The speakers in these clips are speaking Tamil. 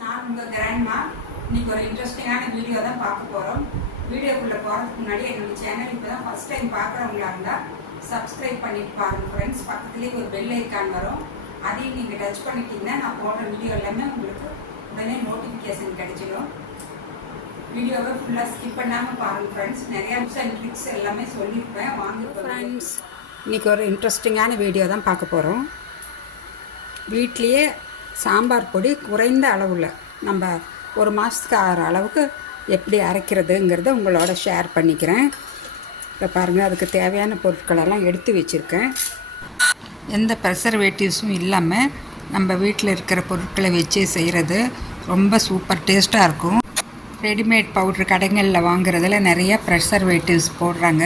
நான் உங்கள் கிராண்ட்மா இன்னைக்கு ஒரு இன்ட்ரெஸ்டிங்கான வீடியோ தான் பார்க்க போகிறோம் வீடியோக்குள்ளே போகிறதுக்கு முன்னாடி என்னோட சேனல் இப்போ தான் ஃபஸ்ட் டைம் பார்க்குறவங்களா இருந்தால் சப்ஸ்கிரைப் பண்ணிட்டு பாருங்கள் ஃப்ரெண்ட்ஸ் பக்கத்துலேயே ஒரு பெல் ஐக்கான் வரும். அதையும் நீங்கள் டச் பண்ணிட்டீங்கன்னா நான் போடுற வீடியோ எல்லாமே உங்களுக்கு உடனே நோட்டிஃபிகேஷன் கிடைச்சிடும். வீடியோவை ஃபுல்லாக ஸ்கிப் பண்ணாமல் பாருங்கள் ஃப்ரெண்ட்ஸ் நிறையா டிப்ஸ் அண்ட் ட்ரிக்ஸ் எல்லாமே சொல்லியிருப்பேன். வாங்க ஃப்ரெண்ட்ஸ் இன்றைக்கி ஒரு இன்ட்ரெஸ்டிங்கான வீடியோ தான் பார்க்க போகிறோம் வீட்லேயே சாம்பார் பொடி குறைந்த அளவில். நம்ம ஒரு மாதத்துக்கு ஆகிற அளவுக்கு எப்படி அரைக்கிறதுங்கிறத உங்களோட ஷேர் பண்ணிக்கிறேன். இப்போ பாருங்கள் அதுக்கு தேவையான பொருட்களெல்லாம் எடுத்து வச்சுருக்கேன். எந்த ப்ரெசர்வேட்டிவ்ஸும் இல்லாமல் நம்ம வீட்டில் இருக்கிற பொருட்களை வச்சு செய்கிறது ரொம்ப சூப்பர் டேஸ்ட்டாக இருக்கும். ரெடிமேட் பவுட்ரு கடைகளில் வாங்குறதுல நிறைய ப்ரெசர்வேட்டிவ்ஸ் போடுறாங்க.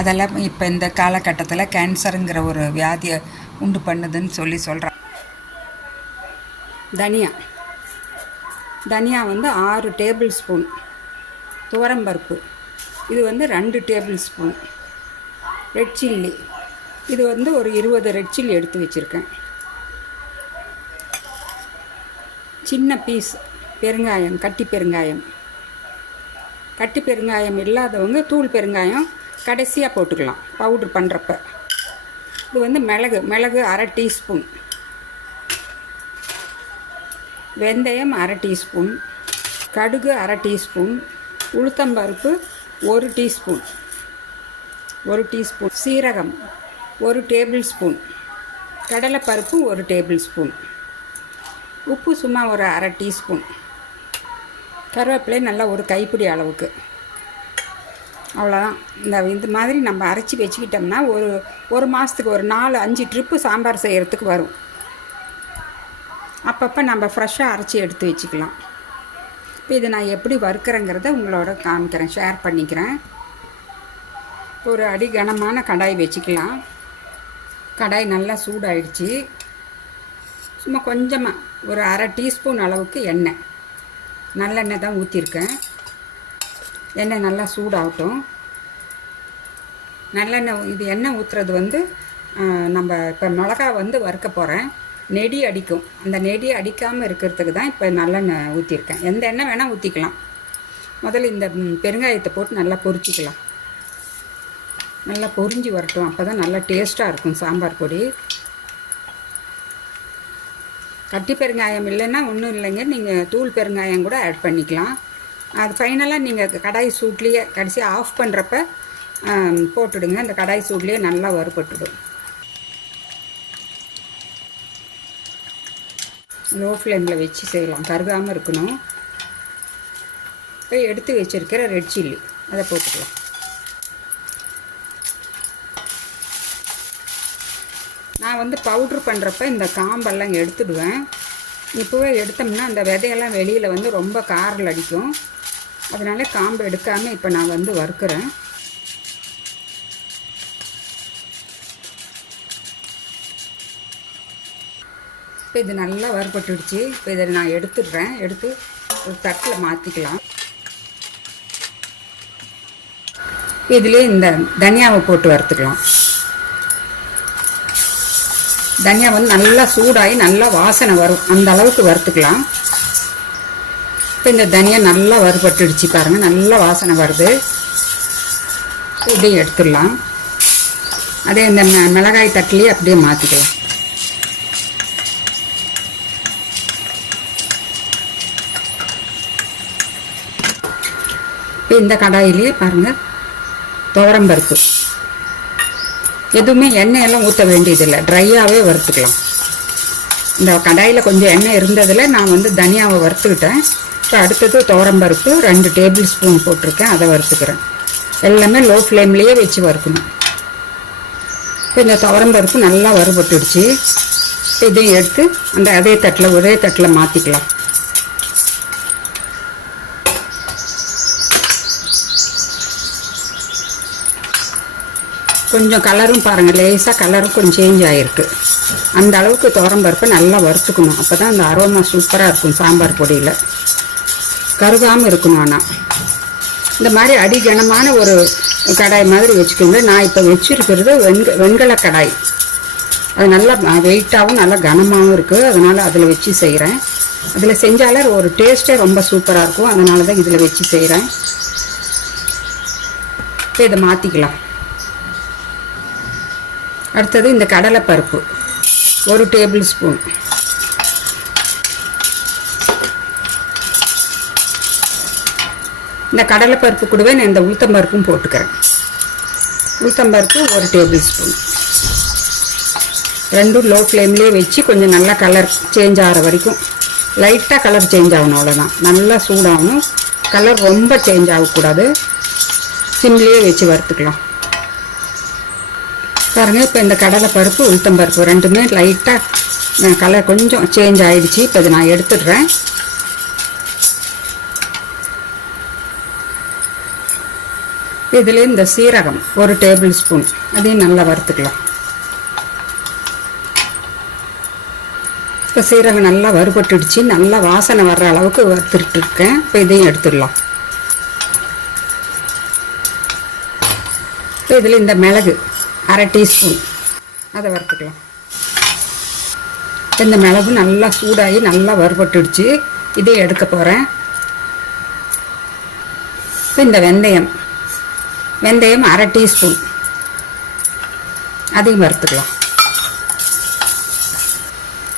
அதெல்லாம் இப்போ இந்த காலகட்டத்தில் கேன்சருங்கிற ஒரு வியாதியை உண்டு பண்ணுதுன்னு சொல்லி சொல்கிறாங்க தனியா. தனியா வந்து ஆறு டேபிள் ஸ்பூன் துவரம்பருப்பு இது வந்து ரெண்டு டேபிள் ஸ்பூன் ரெட் சில்லி இது வந்து ஒரு இருபது ரெட் சில்லி எடுத்து வச்சுருக்கேன். சின்ன பீஸ் பெருங்காயம் கட்டி பெருங்காயம். கட்டி பெருங்காயம் இல்லாதவங்க தூள் பெருங்காயம் கடைசியாக போட்டுக்கலாம் பவுட்ரு பண்ணுறப்ப இது வந்து மிளகு மிளகு அரை டீஸ்பூன் வெந்தயம் அரை டீஸ்பூன் கடுகு அரை டீஸ்பூன் உளுத்தம்பருப்பு ஒரு டீஸ்பூன் ஒரு டீஸ்பூன் சீரகம் ஒரு டேபிள் ஸ்பூன் கடலைப்பருப்பு ஒரு டேபிள் ஸ்பூன் உப்பு சும்மா ஒரு அரை டீஸ்பூன் கருவேப்பிலை நல்லா ஒரு கைப்பிடி அளவுக்கு. அவ்வளோதான் இந்த இந்த மாதிரி நம்ம அரைச்சி வச்சுக்கிட்டோம்னா ஒரு ஒரு மாதத்துக்கு ஒரு நாலு அஞ்சு ட்ரிப்பு சாம்பார் செய்கிறதுக்கு வரும். அப்பப்போ நம்ம ஃப்ரெஷ்ஷாக அரைச்சி எடுத்து வச்சுக்கலாம். இப்போ இது நான் எப்படி வறுக்கிறேங்கிறத உங்களோட காமிக்கிறேன் ஷேர் பண்ணிக்கிறேன். ஒரு அடி கனமான கடாய் வச்சுக்கலாம். கடாய் நல்லா சூடாயிடுச்சு. சும்மா கொஞ்சமாக ஒரு அரை டீஸ்பூன் அளவுக்கு எண்ணெய். நல்லெண்ணெய் தான் ஊற்றிருக்கேன் எண்ணெய் நல்லா சூடாகட்டும். நல்லெண்ணெய் இது எண்ணெய் ஊற்றுறது வந்து நம்ம இப்போ மிளகா வந்து வறுக்க போகிறேன் நெடி அடிக்கும். அந்த நெடி அடிக்காமல் இருக்கிறதுக்கு தான் இப்போ நல்லெண்ணெய் ஊற்றிருக்கேன் எந்த எண்ணெய் வேணால் ஊற்றிக்கலாம் முதல்ல இந்த பெருங்காயத்தை போட்டு நல்லா பொரிச்சிக்கலாம். நல்லா பொரிஞ்சு வரட்டும். அப்போ தான் நல்லா டேஸ்ட்டாக இருக்கும் சாம்பார் பொடி. கட்டி பெருங்காயம் இல்லைன்னா ஒன்றும் இல்லைங்க. நீங்கள் தூள் பெருங்காயம் கூட ஆட் பண்ணிக்கலாம். அது ஃபைனலாக நீங்கள் கடாய் சூட்லேயே கடைசியாக ஆஃப் பண்ணுறப்ப போட்டுடுங்க. அந்த கடாய் சூட்லேயே நல்லா வறுபட்டுடும். லோ ஃப்ளேமில் வச்சு செய்யலாம். கருகாமல் இருக்கணும். இப்போ எடுத்து வச்சுருக்கிற ரெட் சில்லி அதை போட்டுக்கலாம். நான் வந்து பவுட்ரு பண்ணுறப்ப இந்த காம்பெல்லாம் எடுத்துடுவேன். இப்போவே எடுத்தோம்னா அந்த விதையெல்லாம் வெளியில் வந்து ரொம்ப காரில் அடிக்கும். அதனால காம்பு எடுக்காமல் இப்போ நான் வந்து வறுக்கிறேன். இப்போ இது நல்லா வறுபட்டுடுச்சு. இப்போ இதை நான் எடுத்துடுறேன். எடுத்து ஒரு தட்டில் மாற்றிக்கலாம் இதுலேயே இந்த தனியாவை போட்டு வறுத்துக்கலாம். தனியா வந்து நல்லா சூடாகி நல்லா வாசனை வரும். அந்த அளவுக்கு வறுத்துக்கலாம். இப்போ இந்த தனியா நல்லா வறுபட்டுடுச்சு பாருங்கள் நல்லா வாசனை வருது. இதையும் எடுத்துடலாம். அதே இந்த மிளகாய் தட்டிலேயே அப்படியே மாற்றிக்கலாம் இப்போ இந்த கடாயிலேயே பாருங்கள் துவரம்பருப்பு எதுவுமே எண்ணெயெல்லாம் ஊற்ற வேண்டியதில்லை. ட்ரையாகவே வறுத்துக்கலாம். இந்த கடாயில் கொஞ்சம் எண்ணெய் இருந்ததில் நான் வந்து தனியாவை வறுத்துக்கிட்டேன். இப்போ அடுத்தது துவரம்பருப்பு ரெண்டு டேபிள் ஸ்பூன் போட்டிருக்கேன். அதை வறுத்துக்கிறேன். எல்லாமே லோ ஃப்ளேம்லேயே வச்சு வறுக்கணும். இப்போ இந்த துவரம்பருப்பு நல்லா வறுபட்டுடுச்சு. இதையும் எடுத்து அந்த அதே தட்டில் ஒரே தட்டில் மாற்றிக்கலாம் கொஞ்சம் கலரும் பாருங்கள் லேசாக கலரும் கொஞ்சம் சேஞ்ச் ஆகிருக்கு அந்த அளவுக்கு துவரம்பருப்பை நல்லா வறுத்துக்கணும். அப்போ தான் அந்த அரோமா சூப்பராக இருக்கும் சாம்பார் பொடியில். கருகாமல் இருக்கணும் ஆனால் இந்த மாதிரி அடிகனமான ஒரு கடாய் மாதிரி வச்சுக்கோங்க. நான் இப்போ வச்சுருக்கிறது வெண்க வெண்கல கடாய். அது நல்லா வெயிட்டாகவும் நல்லா கனமாகவும் இருக்குது அதனால் அதில் வச்சு செய்கிறேன் அதில் செஞ்சாலே ஒரு டேஸ்ட்டே ரொம்ப சூப்பராக இருக்கும். அதனால தான் இதில் வச்சு செய்கிறேன் இப்போ இதை மாற்றிக்கலாம் அடுத்தது இந்த கடலைப்பருப்பு. ஒரு டேபிள் ஸ்பூன். இந்த கடலைப்பருப்பு கூடவே நான் இந்த உளுத்தம்பருப்பும் போட்டுக்கிறேன். உளுத்தம்பருப்பு ஒரு டேபிள் ஸ்பூன். ரெண்டும் லோ ஃப்ளேம்லேயே வச்சு கொஞ்சம் நல்லா கலர் சேஞ்ச் ஆகிற வரைக்கும். லைட்டாக கலர் சேஞ்ச் ஆகணும் அவ்வளோதான் நல்லா சூடாகணும். கலர் ரொம்ப சேஞ்ச் ஆகக்கூடாது. சிம்லேயே வச்சு வறுத்துக்கலாம். பாருங்கள் இப்போ இந்த கடலை பருப்பு உளுத்தம் பருப்பு ரெண்டுமே லைட்டாக கலர் கொஞ்சம் சேஞ்ச் ஆகிடுச்சி இப்போ இதை நான் எடுத்துடுறேன். இதில் இந்த சீரகம் ஒரு டேபிள் ஸ்பூன் அதையும் நல்லா வறுத்துக்கலாம். இப்போ சீரகம் நல்லா வறுபட்டுடுச்சு. நல்லா வாசனை வர்ற அளவுக்கு வறுத்துட்ருக்கேன் இப்போ இதையும் எடுத்துடலாம். இப்போ இதில் இந்த மிளகு. அரை டீஸ்பூன் அதை வறுத்துக்கலாம். இந்த மிளகு நல்லா சூடாகி நல்லா வறுபட்டுடுச்சு. இதை எடுக்க போகிறேன் இப்போ இந்த வெந்தயம். வெந்தயம் அரை டீஸ்பூன் அதையும் வறுத்துக்கலாம்.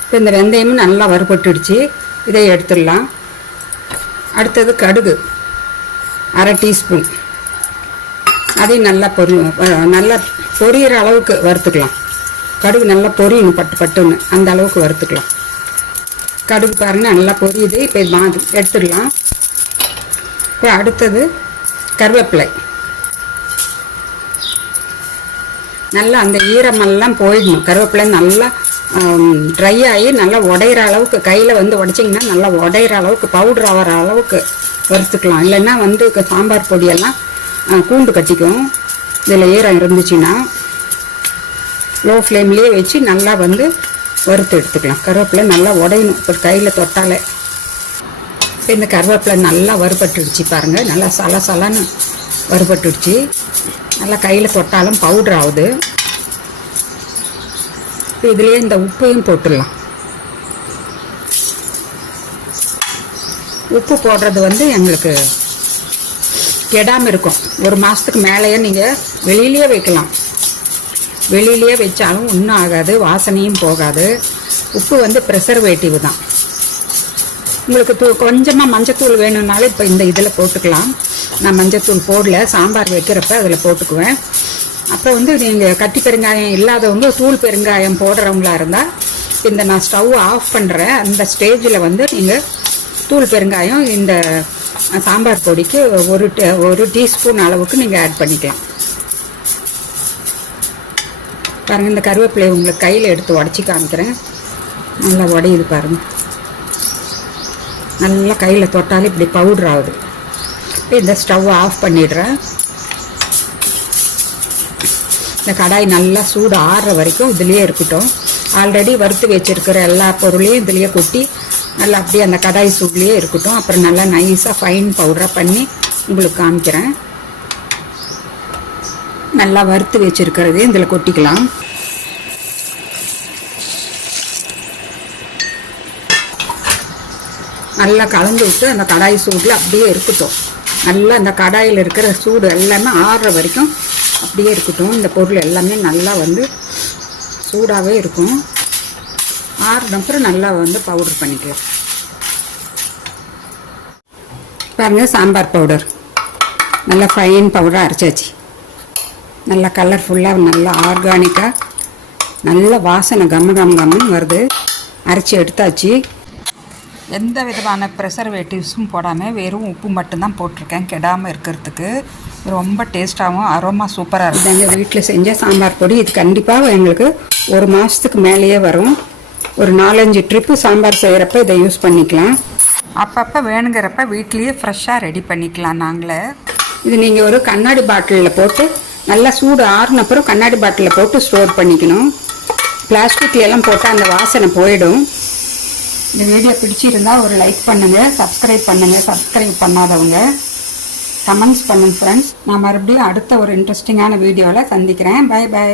இப்போ இந்த வெந்தயமும் நல்லா வறுபட்டுடுச்சு. இதை எடுத்துடலாம். அடுத்தது கடுகு. அரை டீஸ்பூன் அதையும் நல்லா பொரு நல்லா பொரியிற அளவுக்கு வறுத்துக்கலாம். கடுகு நல்லா பொரியணும் பட்டு பட்டுன்னு. அந்த அளவுக்கு வறுத்துக்கலாம். கடுகு பாருங்கள் நல்லா பொரியுது. இப்போ மாது எடுத்துடலாம். இப்போ அடுத்தது கருவேப்பிலை. நல்லா அந்த ஈரமெல்லாம் போயிடணும். கருவேப்பிலை நல்லா ட்ரை ஆகி நல்லா உடையிற அளவுக்கு கையில் வந்து உடைச்சிங்கன்னா நல்லா உடையிற அளவுக்கு பவுடர் ஆகிற அளவுக்கு வறுத்துக்கலாம். இல்லைன்னா வந்து சாம்பார் பொடியெல்லாம் கூண்டு கட்டிக்கும். இதில் ஈரம் இருந்துச்சுன்னா லோ ஃப்ளேம்லேயே வச்சு நல்லா வந்து வறுத்து எடுத்துக்கலாம். கருவேப்பிலை நல்லா உடையணும். இப்போ கையில் தொட்டாலே. இப்போ இந்த கருவேப்பிலை நல்லா வறுபட்டுடுச்சு பாருங்கள் நல்லா சலசலன்னு வறுபட்டுடுச்சு. நல்லா கையில் தொட்டாலும் பவுடர் ஆகுது. இப்போ இதுலேயே இந்த உப்பையும் போட்டுடலாம். உப்பு போடுறது வந்து எங்களுக்கு கெடாமல் இருக்கும். ஒரு மாதத்துக்கு மேலேயே நீங்கள் வெளியிலேயே வைக்கலாம். வெளியிலேயே வச்சாலும் ஒன்றும் ஆகாது வாசனையும் போகாது. உப்பு வந்து ப்ரெசர்வேட்டிவ் தான். உங்களுக்கு தூ கொஞ்சமாக மஞ்சத்தூள் வேணும்னாலும் இப்போ இந்த இதில் போட்டுக்கலாம். நான் மஞ்சத்தூள் போடல சாம்பார் வைக்கிறப்ப அதில் போட்டுக்குவேன். அப்புறம் வந்து நீங்கள் கட்டி பெருங்காயம் இல்லாதவங்க தூள் பெருங்காயம் போடுறவங்களா இருந்தால் இந்த நான் ஸ்டவ் ஆஃப் பண்ணுறேன் அந்த ஸ்டேஜில் வந்து நீங்கள் தூள் பெருங்காயம் இந்த சாம்பார் பொடிக்கு ஒரு ஒரு டீஸ்பூன் அளவுக்கு நீங்கள் ஆட் பண்ணிக்கலாம். பாருங்கள் இந்த கருவேப்பிலையை உங்களுக்கு கையில் எடுத்து உடச்சி காமிக்கிறேன். நல்லா உடையுது பாருங்கள் நல்லா கையில் தொட்டாலும் இப்படி பவுடர் ஆகுது. இப்போ இந்த ஸ்டவ்வை ஆஃப் பண்ணிடுறேன். இந்த கடாய் நல்லா சூடு ஆறுற வரைக்கும் இதுலேயே இருக்கட்டும். ஆல்ரெடி வறுத்து வச்சிருக்கிற எல்லா பொருளையும் இதுலேயே கொட்டி நல்லா அப்படியே அந்த கடாய் சூட்லேயே இருக்கட்டும். அப்புறம் நல்லா நைஸாக ஃபைன் பவுடராக பண்ணி உங்களுக்கு காமிக்கிறேன். நல்லா வறுத்து வச்சிருக்கிறதையும் இதில் கொட்டிக்கலாம். நல்லா கலந்து விட்டு அந்த கடாய் சூடில் அப்படியே இருக்கட்டும். நல்லா அந்த கடாயில் இருக்கிற சூடு எல்லாமே ஆறுற வரைக்கும் அப்படியே இருக்கட்டும். இந்த பொருள் எல்லாமே நல்லா வந்து சூடாகவே இருக்கும். ஆறுன அப்புறம் நல்லா வந்து பவுடர் பண்ணிக்கலாம் பாருங்க சாம்பார் பவுடர் நல்லா ஃபைன் பவுடர் அரைச்சாச்சு. நல்லா கலர்ஃபுல்லாக நல்லா ஆர்கானிக்காக நல்ல வாசனை கம்ம கம் கம்மன்னு வருது. அரைச்சி எடுத்தாச்சு. எந்த விதமான ப்ரெசர்வேட்டிவ்ஸும் போடாமல் வெறும் உப்பு மட்டும்தான் போட்டிருக்கேன் கெடாமல் இருக்கிறதுக்கு. ரொம்ப டேஸ்ட்டாகவும் அரோமா சூப்பராக இருக்குது எங்கள் வீட்டில் செஞ்ச சாம்பார் பொடி. இது கண்டிப்பாக எங்களுக்கு ஒரு மாதத்துக்கு மேலேயே வரும். ஒரு நாலஞ்சு ட்ரிப்பு சாம்பார் செய்கிறப்ப இதை யூஸ் பண்ணிக்கலாம். அப்பப்போ வேணுங்கிறப்ப வீட்லேயே ஃப்ரெஷ்ஷாக ரெடி பண்ணிக்கலாம் நாங்களே. இது நீங்கள் ஒரு கண்ணாடி பாட்டிலில் போட்டு நல்லா சூடு ஆறுன அப்புறம் கண்ணாடி பாட்டிலில் போட்டு ஸ்டோர் பண்ணிக்கணும். பிளாஸ்டிக்ல எல்லாம் போட்டால் அந்த வாசனை போயிடும். இந்த வீடியோ பிடிச்சிருந்தா ஒரு லைக் பண்ணுங்க சப்ஸ்கிரைப் பண்ணுங்க சப்ஸ்கிரைப் பண்ணாதவங்க. கமெண்ட்ஸ் பண்ணுங்க ஃப்ரெண்ட்ஸ் நான் மறுபடியும் அடுத்த ஒரு இன்ட்ரெஸ்டிங்கான வீடியோவில் சந்திக்கிறேன். By by